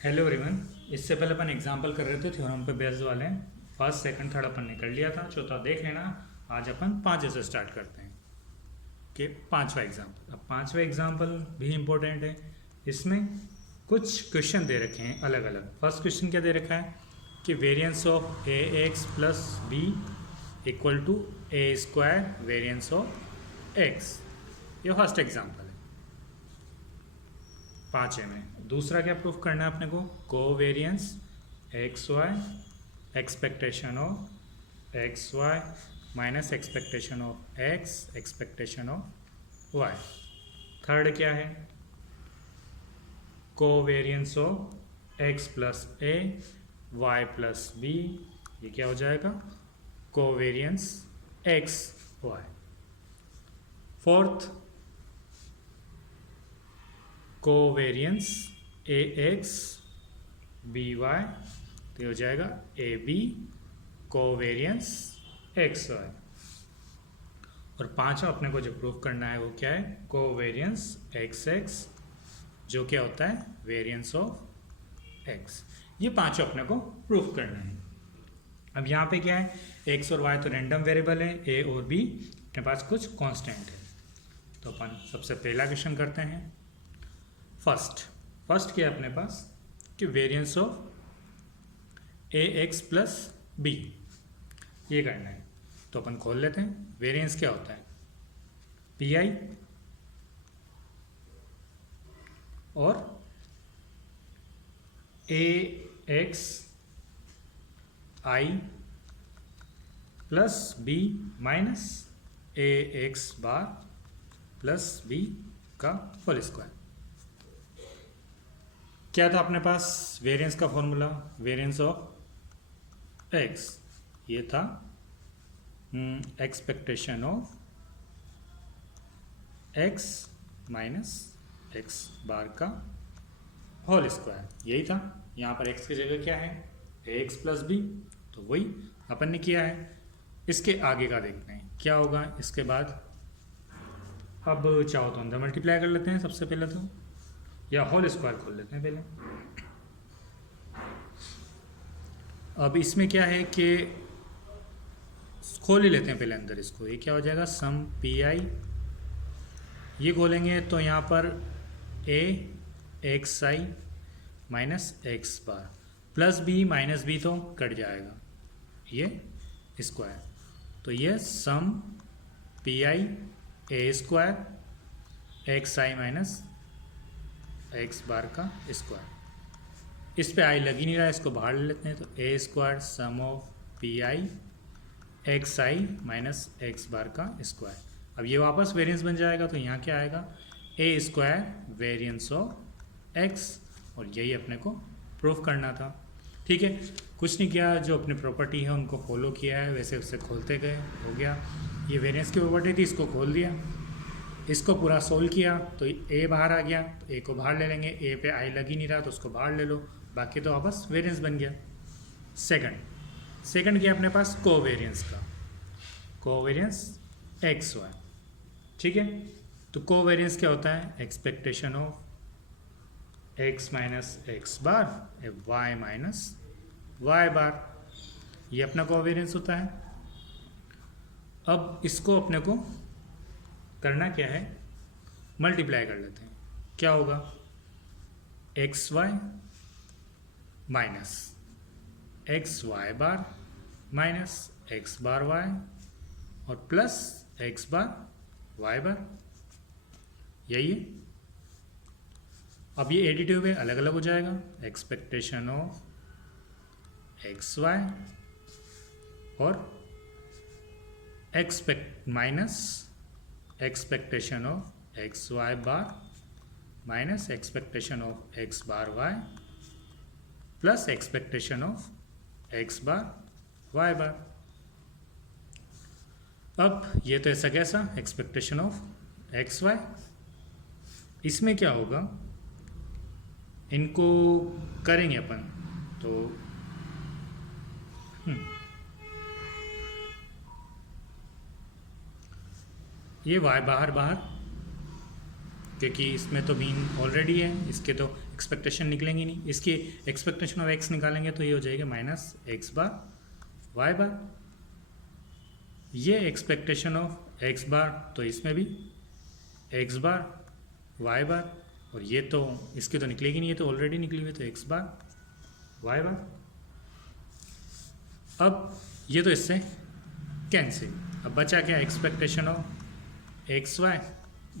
Hello everyone. इससे पहले अपन example कर रहे थे थ्योरम पे बेस्ड वाले। फर्स्ट सेकंड थर्ड अपन ने कर लिया था, चौथा देख लेना। आज अपन पाँच से स्टार्ट करते हैं कि पांचवा एग्जांपल। अब पांचवा एग्जांपल भी इम्पोर्टेंट है। इसमें कुछ क्वेश्चन दे रखे हैं अलग अलग। फर्स्ट क्वेश्चन क्या दे रखा है कि variance of A x plus b equal to a square variance of x. ये फर्स्ट एग्जांपल है पाँच में। दूसरा क्या प्रूफ करना है अपने को, covariance X Y expectation of x Y minus expectation of X expectation of Y. Third क्या है, covariance of X plus A Y plus B. ये क्या हो जाएगा, covariance X Y. Fourth, covariance A X B Y, तो ये हो जाएगा A B covariance X Y. और पांचवा अपने को जो प्रूफ करना है वो क्या है, कोवेरियंस एक्स एक्स, जो क्या होता है वेरिएंस ऑफ एक्स। ये पांचों अपने को प्रूफ करना है। अब यहाँ पे क्या है, एक्स और वाई तो रैंडम वेरिएबल है, ए और बी अपने पास कुछ कांस्टेंट है। तो अपन सबसे पहला क्वेश्चन करते हैं। फर्स्ट क्या है अपने पास कि variance of A x plus B, ये करना है। तो अपन खोल लेते हैं। वेरिएंस क्या होता है, पी आई और A X I plus B minus A X bar plus B का होल स्क्वायर। क्या था अपने पास वेरिएंस का फॉर्मूला, वेरिएंस ऑफ एक्स, ये था expectation of X minus X bar का होल स्क्वायर, यही था। यहाँ पर एक्स की जगह क्या है, एक्स प्लस बी, तो वही अपन ने किया है। इसके आगे का देखते हैं क्या होगा इसके बाद। अब चाहो तो अंदर मल्टीप्लाई कर लेते हैं सबसे पहले तो, या होल स्क्वायर खोल लेते हैं पहले। अब इसमें क्या है कि खोल ही लेते हैं पहले अंदर इसको। ये क्या हो जाएगा, सम पी आई, ये खोलेंगे तो यहाँ पर A X I minus X bar plus B minus B तो कट जाएगा, ये स्क्वायर। तो ये sum P I A square X I minus X bar का स्क्वायर। इस पे आई लग ही नहीं रहा है, इसको बाहर ले लेते हैं। तो A square sum of P I X I minus X bar का स्क्वायर। अब ये वापस वेरिएंस बन जाएगा, तो यहाँ क्या आएगा, ए स्क्वायर वेरिएंस ऑफ एक्स। और यही अपने को प्रूफ करना था। ठीक है, कुछ नहीं किया, जो अपनी प्रॉपर्टी है उनको फॉलो किया है, वैसे उससे खोलते गए, हो गया। ये वेरिएंस की प्रॉपर्टी थी, इसको खोल दिया, इसको पूरा सोल्व किया तो ए बाहर आ गया। तो ए को बाहर ले लेंगे, ए पे आई लग ही नहीं रहा तो उसको बाहर ले लो, बाकी तो वापस वेरिएंस बन गया। सेकंड क्या अपने पास, कोवेरिएंस का, कोवेरिएंस एक्स वाई। ठीक है, तो कोवेरिएंस क्या होता है, expectation of X minus X bar Y minus Y bar, ये अपना कोवेरिएंस होता है। अब इसको अपने को करना क्या है, मल्टीप्लाई कर लेते हैं। क्या होगा, X Y minus X Y bar minus X bar Y और plus X bar Y bar, यही है। अब ये एडिटिव है, अलग अलग हो जाएगा। एक्सपेक्टेशन ऑफ एक्स वाई और expect minus expectation of x Y bar minus expectation of X bar Y plus expectation of X bar Y bar. अब ये तो ऐसा कैसा, एक्सपेक्टेशन ऑफ एक्स वाई, इसमें क्या होगा, इनको करेंगे अपन तो ये वाई बाहर बाहर क्योंकि इसमें तो मीन ऑलरेडी है, इसके तो एक्सपेक्टेशन निकलेंगी नहीं। इसकी एक्सपेक्टेशन ऑफ एक्स निकालेंगे तो ये हो जाएगा minus X bar Y bar. ये एक्सपेक्टेशन ऑफ एक्स बार तो इसमें भी एक्स बार वाई बार, और ये तो इसकी तो निकलेगी नहीं, ये तो ऑलरेडी निकली हुई, तो एक्स बार वाई बार। अब ये तो इससे कैंसिल। अब बचा क्या, expectation of x Y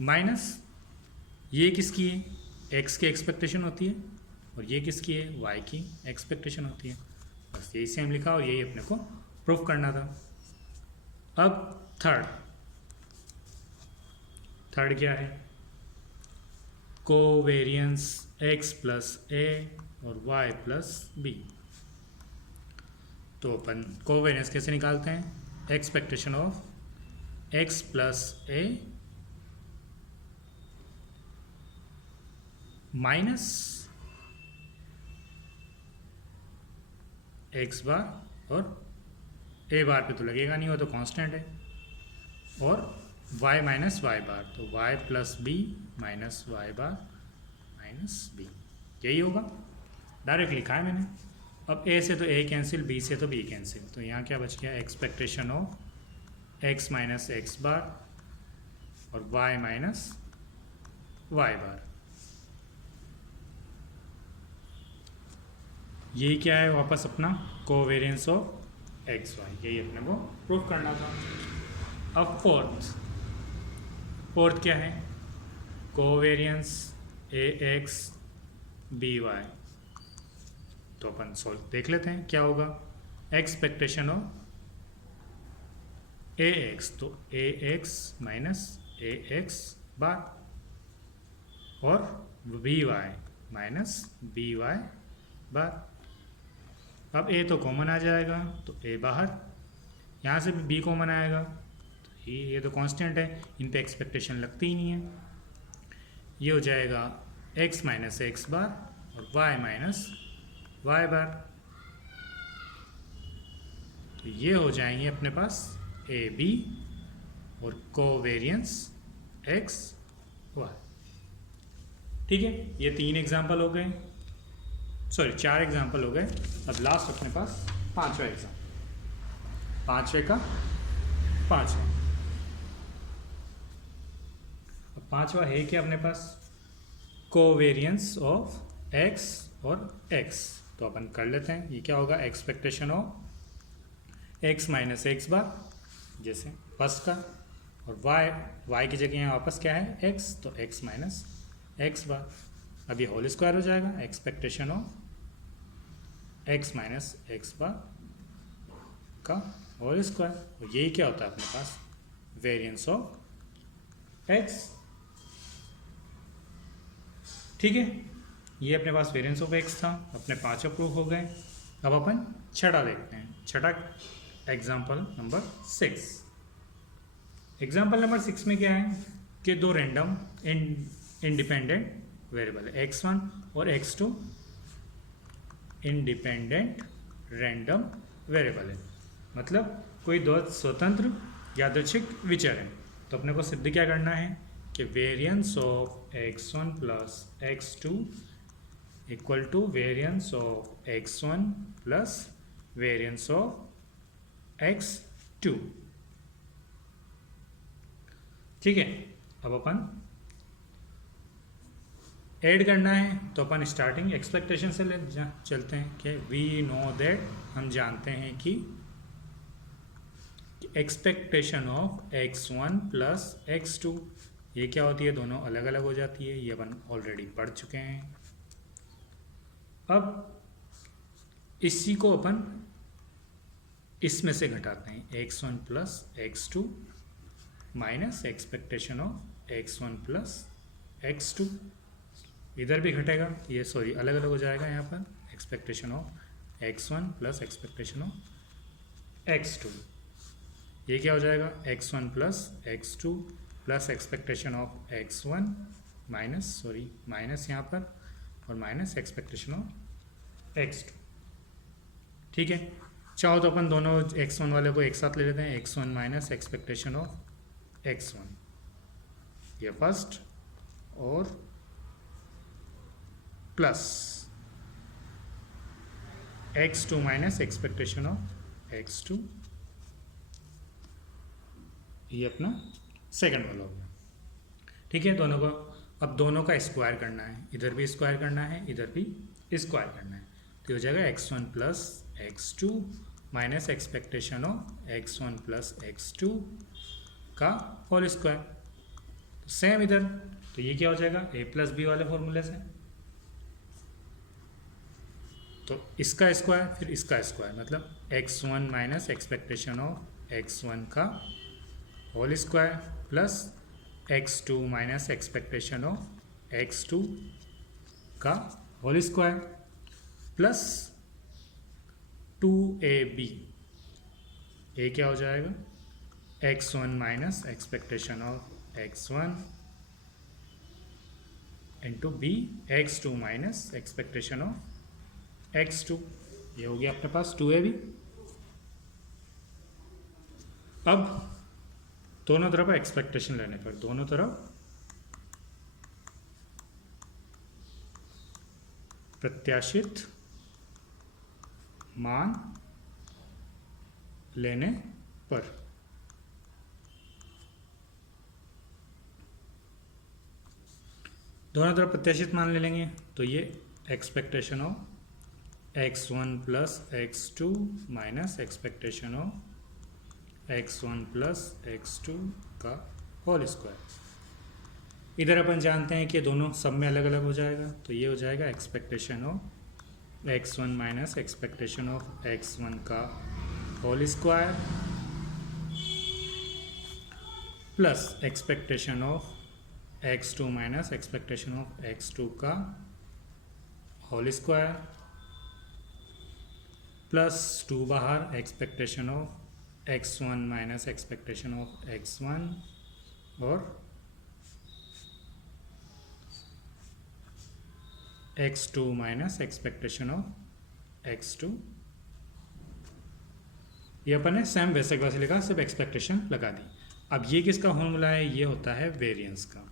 minus ये किसकी है, एक्स की एक्सपेक्टेशन होती है, और ये किसकी है, वाई की एक्सपेक्टेशन होती है। बस यही से हम लिखा और यही अपने को प्रूफ करना था। अब थर्ड क्या है, कोवेरियंस एक्स प्लस ए और वाई प्लस बी। तो अपन कोवेरियंस कैसे निकालते हैं, expectation of X plus A minus X bar, और ए बार पे तो लगेगा नहीं, वो तो कांस्टेंट है, और y माइनस वाई बार, तो y plus B minus Y bar minus B, यही होगा। डायरेक्ट लिखा है मैंने। अब a से तो a कैंसिल, b से तो b कैंसिल, तो यहाँ क्या बच गया, expectation of x minus X bar और y माइनस वाई बार। यही क्या है वापस अपना कोवेरियंस ऑफ एक्स वाई, यही अपने को प्रूफ करना था। अब फोर्थ क्या है, covariance A X B Y. तो अपन सोल्व देख लेते हैं क्या होगा, एक्सपेक्टेशन ऑफ ए एक्स, तो A X minus A X bar, और B Y minus B Y bar. अब ए तो कॉमन आ जाएगा, तो ए बाहर, यहाँ से भी बी कॉमन आएगा, तो ये तो कांस्टेंट है, इन पे एक्सपेक्टेशन लगती ही नहीं है। ये हो जाएगा एक्स माइनस एक्स बार और वाई माइनस वाई बार, तो ये हो जाएंगे अपने पास ए बी और कोवेरियंस एक्स वाई। ठीक है, ये 3 एग्जाम्पल हो गए, सॉरी 4 एग्जाम्पल हो गए। अब लास्ट अपने पास 5वां एग्जाम्पल, 5वें का 5वां। अब 5वां है क्या अपने पास, कोवेरियंस ऑफ एक्स और एक्स। तो अपन कर लेते हैं, ये क्या होगा, expectation of X minus X bar जैसे फर्स्ट का, और वाई की जगह यहाँ वापस क्या है एक्स, तो एक्स माइनस एक्स बार। अब ये होल स्क्वायर हो जाएगा, expectation of X minus X bar का होल स्क्वायर, और यही क्या होता है अपने पास, वेरिएंस ऑफ एक्स। ठीक है, ये अपने पास वेरिएंस ऑफ एक्स था, अपने 5 प्रूफ हो गए। अब अपन छठा देखते हैं, छठा एग्जाम्पल नंबर 6। एग्जाम्पल नंबर 6 में क्या है कि 2 रैंडम इंडिपेंडेंट वेरिएबल है, x1 और x2 इंडिपेंडेंट रैंडम वेरिएबल है, मतलब कोई 2 स्वतंत्र यादृच्छिक विचर है। तो अपने को सिद्ध क्या करना है कि variance of x1 plus x2 equal to variance of x1 plus variance of x2। ठीक है, अब अपन ऐड करना है, तो अपन स्टार्टिंग एक्सपेक्टेशन से चलते हैं कि वी नो दैट, हम जानते हैं कि expectation of x1 plus x2 ये क्या होती है, दोनों अलग अलग हो जाती है, ये अपन ऑलरेडी पढ़ चुके हैं। अब इसी को अपन इसमें से घटाते हैं, x1 plus x2 minus expectation of x1 plus x2, इधर भी घटेगा, ये सॉरी अलग अलग हो जाएगा यहाँ पर, expectation of x1 plus expectation of x2, ये क्या हो जाएगा, x1 plus x2 plus expectation of x1 minus, sorry minus यहाँ पर, और माइनस एक्सपेक्टेशन ऑफ x2। ठीक है, चाहो तो अपन दोनों x1 वाले को एक साथ ले लेते हैं, x1 minus expectation of x1, ये फर्स्ट, और plus x2 minus expectation of x2, ये अपना सेकंड वाला हो गया। ठीक है, दोनों को अब दोनों का स्क्वायर करना है, इधर भी स्क्वायर करना है, इधर भी स्क्वायर करना है, तो हो जाएगा x1 plus x2 minus expectation of x1 plus x2 का होल स्क्वायर। तो सेम इधर, तो ये क्या हो जाएगा a प्लस बी वाले फॉर्मूले से, तो इसका स्क्वायर फिर इसका स्क्वायर, मतलब x1 minus expectation of x1 का whole square plus x2 minus expectation of x2 का whole square plus 2ab, a क्या हो जाएगा x1 minus expectation of x1 into b x2 minus expectation of x2, ये हो गया अपने पास 2ab। अब दोनों तरफ एक्सपेक्टेशन लेने पर दोनों तरफ प्रत्याशित मान लेने पर दोनों तरफ प्रत्याशित मान ले लेंगे, तो ये expectation of x1 plus x2 minus expectation of x1 plus x2 का होल स्क्वायर। इधर अपन जानते हैं कि दोनों सब में अलग अलग हो जाएगा, तो ये हो जाएगा expectation of x1 minus expectation of x1 का whole square plus expectation of x2 minus expectation of x2 का होल स्क्वायर प्लस 2 बाहर expectation of x1 minus expectation of x1 और x2 minus expectation of x2। ये अपन ने same वैसे वैसे लिखा, सिर्फ एक्सपेक्टेशन लगा दी। अब ये किसका फॉर्मूला है, ये होता है वेरिएंस का।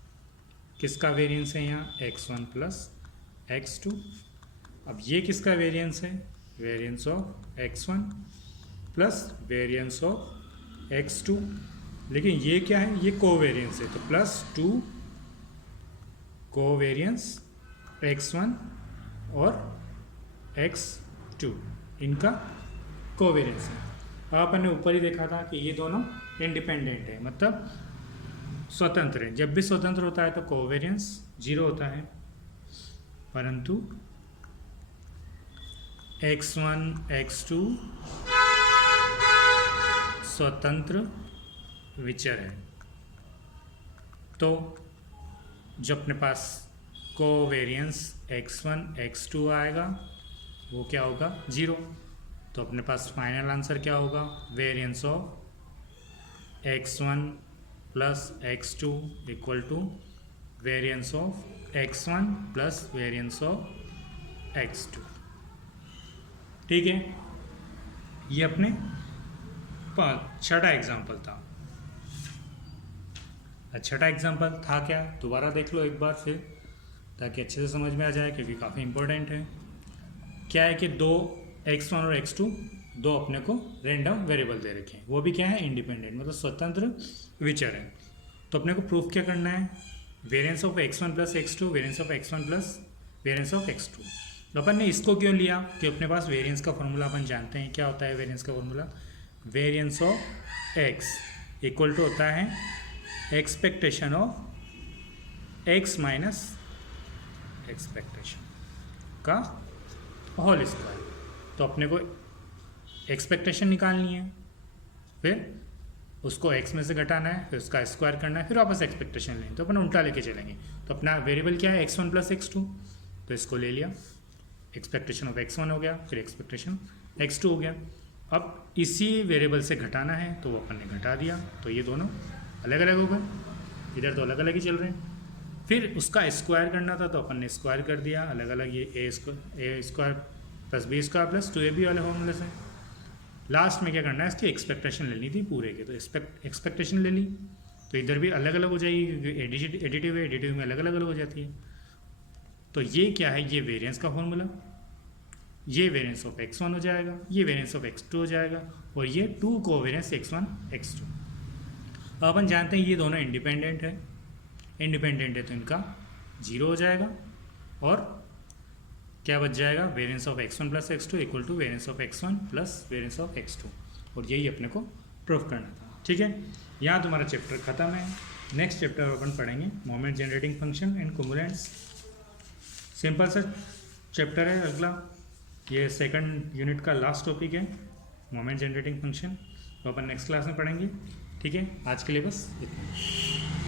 किसका वेरिएंस है यहाँ x1 प्लस x2। अब ये किसका वेरिएंस है, variance of x1 plus variance of x2, लेकिन ये क्या है, ये कोवेरिएंस है, तो प्लस 2 कोवेरिएंस x1 और x2 इनका कोवेरिएंस है। अब अपन ने ऊपर ही देखा था कि ये दोनों इंडिपेंडेंट है, मतलब स्वतंत्र है। जब भी स्वतंत्र होता है तो कोवेरिएंस 0 होता है, परंतु x1 x2 स्वतंत्र विचर है, तो जो अपने पास कोवेरिएंस x1 x2 आएगा वो क्या होगा 0। तो अपने पास फाइनल आंसर क्या होगा, variance of x1 plus x2 equal to variance of x1 plus variance of x2। ठीक है, ये अपने छठा एग्जाम्पल था। छठा एग्जाम्पल था क्या, दोबारा देख लो एक बार फिर ताकि अच्छे से समझ में आ जाए, क्योंकि काफ़ी इंपॉर्टेंट है। क्या है कि दो x1 और x2 दो अपने को रैंडम वेरिएबल दे रखे हैं, वो भी क्या है इंडिपेंडेंट, मतलब स्वतंत्र विचर है। तो अपने को प्रूफ क्या करना है, variance of x1 plus x2 variance of x1 plus variance of x2। तो अपन ने इसको क्यों लिया कि अपने पास वेरिएंस का फॉर्मूला अपन जानते हैं। क्या होता है वेरिएंस का formula, variance of x equal to होता है expectation of x minus expectation का होल स्क्वायर। तो अपने को एक्सपेक्टेशन निकालनी है, फिर उसको x में से घटाना है, फिर उसका स्क्वायर करना है, फिर वापस एक्सपेक्टेशन लेंगे। तो अपन उल्टा लेके चलेंगे। तो अपना वेरिएबल क्या है x1 प्लस x2, तो इसको ले लिया, एक्सपेक्टेशन ऑफ x1 हो गया, फिर एक्सपेक्टेशन x2 हो गया। अब इसी वेरिएबल से घटाना है तो वो अपन ने घटा दिया, तो ये दोनों अलग अलग हो गए, इधर तो अलग अलग ही चल रहे हैं। फिर उसका स्क्वायर करना था तो अपन ने स्क्वायर कर दिया अलग अलग, ये A square plus B square plus 2ab वाले फॉर्मूले से। लास्ट में क्या करना है, इसकी एक्सपेक्टेशन लेनी थी पूरे के, तो एक्सपेक्टेशन ले ली। तो इधर भी अलग अलग हो जाएगी, एडिटिव है, एडिटिव में अलग अलग हो जाती है। तो ये क्या है, ये वेरिएंस का फॉर्मूला, ये वेरिएंस ऑफ x1 हो जाएगा, ये वेरिएंस ऑफ x2 हो जाएगा, और ये 2 कोवेरिएंस x1 x2। अब अपन जानते हैं ये दोनों इंडिपेंडेंट है, इंडिपेंडेंट है तो इनका 0 हो जाएगा, और क्या बच जाएगा, variance of x1 plus x2 equal to variance of x1 plus variance of x2, और यही अपने को प्रूफ करना था। ठीक है, यहाँ तुम्हारा चैप्टर खत्म है। नेक्स्ट चैप्टर अपन पढ़ेंगे moment generating function and components. Simple सा चैप्टर है अगला, ये सेकंड यूनिट का लास्ट टॉपिक है मोमेंट जनरेटिंग फंक्शन, तो अपन नेक्स्ट क्लास में पढ़ेंगे। ठीक है, आज के लिए बस इतना।